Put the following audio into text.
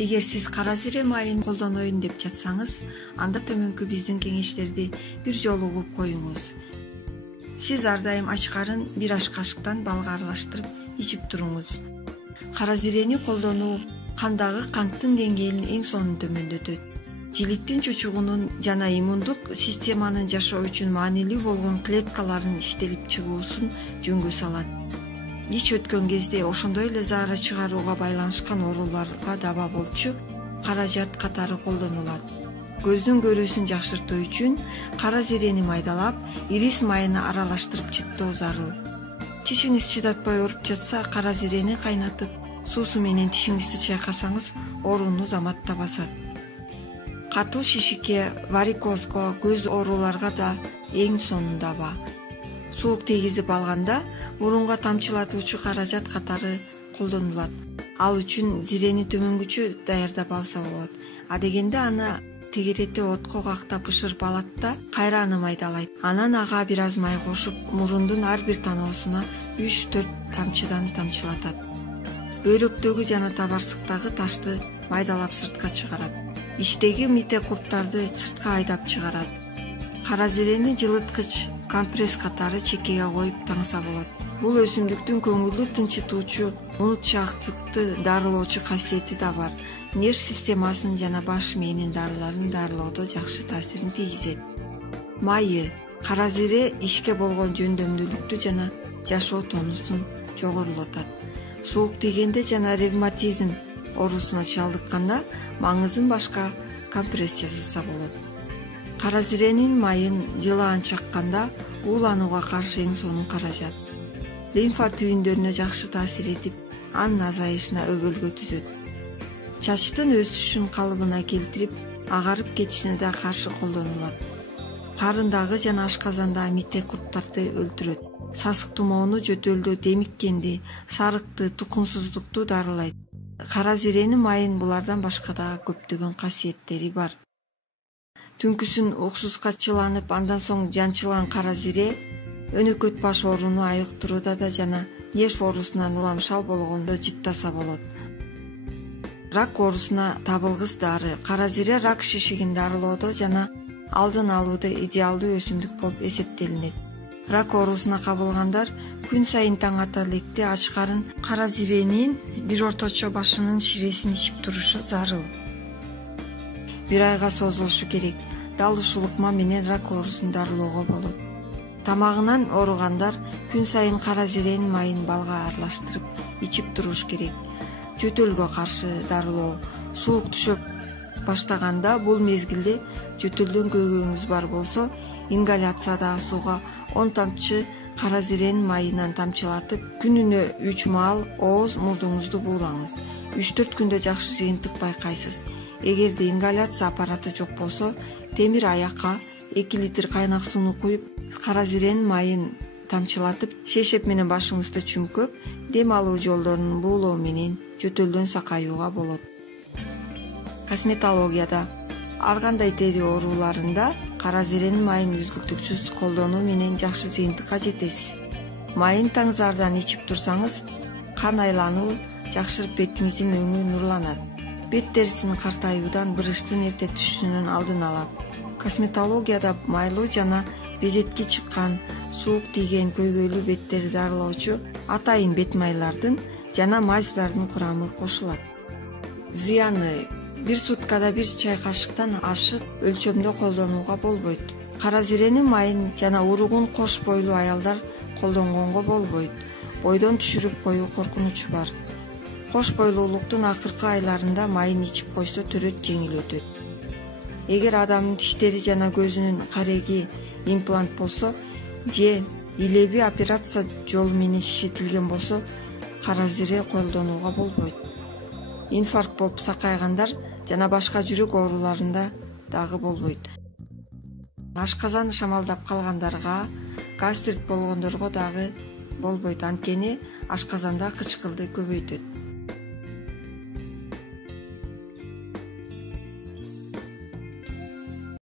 Эгер сиз кара зире майын колдоноюн деп жатсаңыз, анда төмөнкү биздин кеңештерди бир жолу угуп коюңуз. Сиз ар дайым ачкарын бир аш кашыктан балга аралаштырып ичип туруңуз. Кара зирени колдонуу кандагы канттын деңгээлин эң сонун төмөндөтөт. Жиликтин чучугунун жана иммундук системанын жашоо үчүн маанилүү болгон клеткалардын иштелип чыгуусун жөнгө салат. Ич өткөн кезде ошондой эле заара чыгарууга байланышкан ооруларга даба болчу каражат катары колдонулат. Көздүн көрүүсүн жакшыртуу үчүн кара зирени майдалап, ирис майына аралаштырып жыттоо зарыл. Тишиңиз чыдатпай ооруп жатса, кара зирени кайнатып, суусу менен тишиңизди чайкасаңыз, ооруну заматта басат. Катуу шишикке, варикозго, көз ооруларга да эң сонун даба. Суук тийгизип алганда мурунга тамчылатуучу каражат катары колдонулат. Ал үчүн зирени төмөнгүчө даярдап алса болот. Адегенде аны тегерете отко кактап бышырып алат да, кайра аны майдалайт. Анан ага бир аз май кошуп, мурундун ар бир таноосуна 3-4 тамчыдан тамчылатат. Бөйрөктөгү жана табарсыктагы ташты майдалап сыртка чыгарат. Иштеги мите курттарды сыртка айдап чыгарат. Кара зирени жылыткыч, компресс катары чекеге коюп таңса болот. Бул өсүмдүктүн көңүлдү тынчытуучу, унутчаактыкты дарылоочу касиети да бар. Нерв системасын жана баш мээнин дарыларын дарылоодо жакшы таасирин тийгизет. Майы кара зире ишке болгон жөндөмдүүлүктү жана жашоо тонусун жогорулатат. Суук тийгенде жана ревматизм оорусуна чалдыкканда маңызын башка компресс жасаса болот. Кара зиренин майын жылаан чакканда ууланууга каршы эң сонун каражат. Лимфа түйүндөрүнө жакшы таасир этип, анын азайышына өбөлгө түзөт. Чачтын өсүшүн калыбына келтирип, агарып кетишине да каршы колдонулат. Карындагы жана ашказандагы мите курттарды өлтүрөт. Сасык тумоону, жөтөлдү, демиккенди, сарыкты, тукумсуздукту дарылайт. Кара зирени майын булардан башка да көптөгөн касиеттери бар. Түнкүсүн уксуска чыланып, андан соң жанчылган кара зире өнөкөт баш ооруну айыктырууда да жана нерв оорусунан уламшал болгондо жыттаса болот. Рак оорусуна табылгыс дары. Кара зире рак шишигин дарылоодо жана алдын алууда идеалдуу өсүмдүк болуп эсептелинет. Рак оорусуна кабылгандар күн сайын таң ата электе ачкарын кара зиренин бир орточо башынын ширесин ичип турушу зарыл. Бир айга созулушу керек. Дал ушул ыкма менен рак оорусун дарылоого болот. Тамагынан ооругандар күн сайын кара зиренин майын балга аралаштырып ичип туруш керек. Жөтөлгө каршы дарылоо. Суук түшөп баштаганда бул мезгилде жөтөлдөн көйгөйүңүз бар болсо, ингаляциядагы сууга 10 тамчы кара зиренин майынан тамчылатып, күнүнө 3 маал ооз мурдуңузду буулаңыз. 3-4 күндө жакшы жыйынтык байкайсыз. Эгерде ингаляция аппараты жок болсо, темир аякка 2 литр кайнак сууну куюп, кара зиренин майын тамчылатып, шешеп менен башыңызды чүмкөп, дем алуу жолдорун буулоо менен жөтөлдөн сакаюуга болот. Косметологияда ар кандай тери ооруларында кара зиренин майын үзгүлтүксүз колдонуу менен жакшы жыйынтыкка жетесиз. Майын таңзардан ичип турсаңыз, кан айлануу жакшырып бетиңиздин өңү нурланат. Бет терисинин картаюудан, бырыштын эрте түшүшүнүн алдын алат. Косметологияда майлуу жана безетки чыккан, суук тийген көйгөйлүү беттерди дарылоочу атайын бет майлардын жана мазьдардын курамы кошулат. Зыяны: бир суткада 1 чай кашыктан ашык өлчөмдө колдонууга болбойт. Кара зиренин майын жана уругун кош бойлуу аялдар колдонгонго болбойт. Бойдон түшүрүп коюу коркунучу бар. Кош бойлуулуктун акыркы айларында майын ичип койсо төрөт жеңил өтөт. Эгер адамдын тиштери жана көзүнүн кареги имплант болсо же илеби операция жолу менен шишетилген болсо, кара зире колдонууга болбойт. Инфаркт болуп сакайгандар жана башка жүрөк ооруларында дагы болбойт. Ашказан шамалдап калгандарга, гастрит болгондорго дагы болбойт, анткени ашказанда кычкылды көбөйтөт.